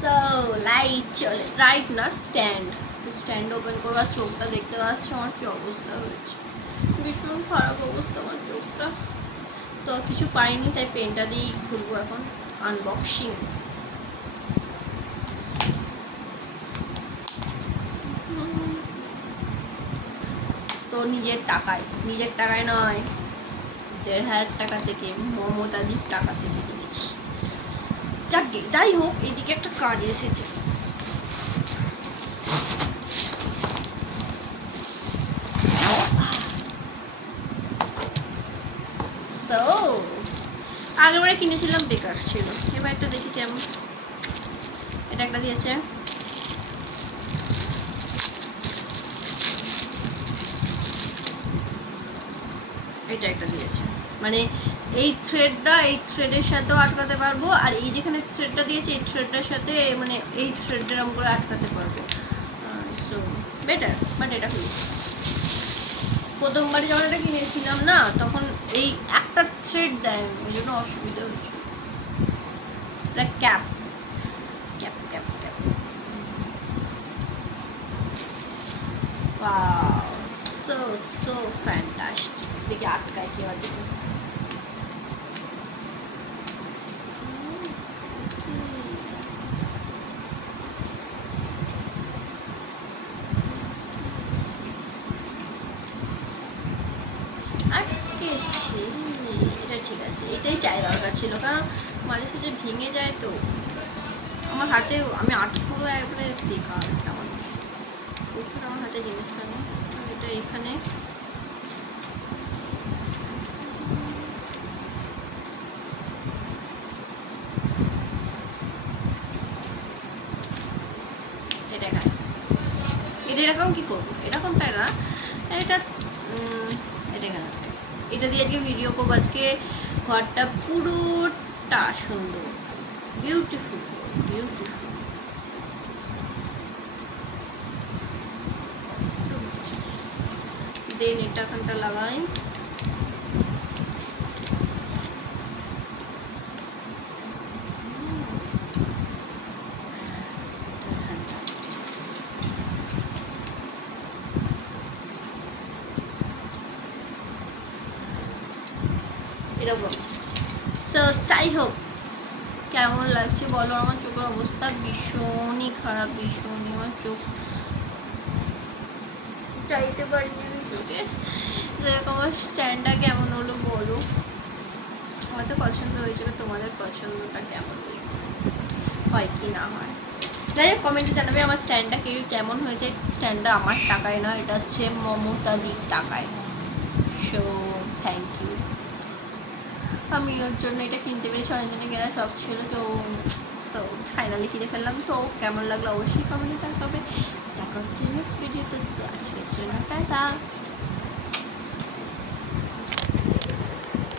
So light চলে, right না stand, তো স্ট্যান্ড ওপেন করবার চোখটা দেখতে পাচ্ছ আমার কি অবস্থা হয়েছে, ভীষণ খারাপ অবস্থা আমার চোখটা। তো কিছু পাইনি তাই পেনটা দিয়েই খুলবো এখন আনবক্সিং। তো নিজের টাকায় নয়, 1,500 টাকা থেকে, মমতাদির টাকা থেকে কিনেছি। যাকে যাই হোক, এদিকে একটা কাজ এসেছে। তো আগেরবারে কিনেছিলাম, বেকার ছিল, এবার একটা দেখি কেমন। এটা একটা দিয়েছে, এটা একটা দিয়েছে, মানে এই থ্রেডের সাথেও আটকাতে পারবো, আর এই যেখানে থ্রেডটা দিয়েছে এই থ্রেডটার সাথে, মানে এই থ্রেডটা এরকম করে আটকাতে পারবো। সো বেটার, বাট এটা খুবই, প্রথমবার যখন এটা কিনেছিলাম না, তখন এই একটা থ্রেড দেয়নি, ওই জন্য অসুবিধা হয়েছিল। এটা cap cap cap cap, wow, so so fantastic. দেখি আটকায় কি আর দেখি। আটকেছি, এটা ঠিক আছে, এটাই চাই দরকার ছিল, কারণ মাঝে সাঝে ভেঙে যায়, তো আমার হাতে আমি আটকুলো একবারে বেকার একটা মানুষ। কোথাও আমার হাতে জিনিসটা নেই, এটা এখানে এটা এখানে, এটা এরকম কি করবো, এরকমটা না, এটা এটা এখানে, এটা দিয়ে আজকে ভিডিও করবো। আজকে ঘরটা পুরোটা সুন্দর, বিউটিফুল বিউটিফুল। দেন এটা এখানটা লাগাই, এরকম। সো যাই হোক, কেমন লাগছে বলো? আমার চোখের অবস্থা ভীষণই খারাপ, ভীষণই, আমার চোখ চাইতে পারিনি আমি চোখে। দেখো আমার স্ট্যান্ডটা কেমন হলো বলো, আমার তো পছন্দ হয়েছিল, তোমাদের পছন্দটা কেমন হয় কি না হয়, যাই হোক কমেন্টে জানাবে আমার স্ট্যান্ডটা কেমন হয়েছে। স্ট্যান্ডটা আমার টাকায় নয়, এটা হচ্ছে মমতাদির টাকায়। সো থ্যাংক ইউ, আমি ওর জন্য এটা কিনতে পেরেছি, অনেক জন্য কেনার শখ ছিল, তো সো ফাইনালি কিনে ফেললাম। তো কেমন লাগলো অবশ্যই কমেন্টে দেখা হচ্ছে নেক্সট ভিডিও। তো আজকের জন্য টাটা।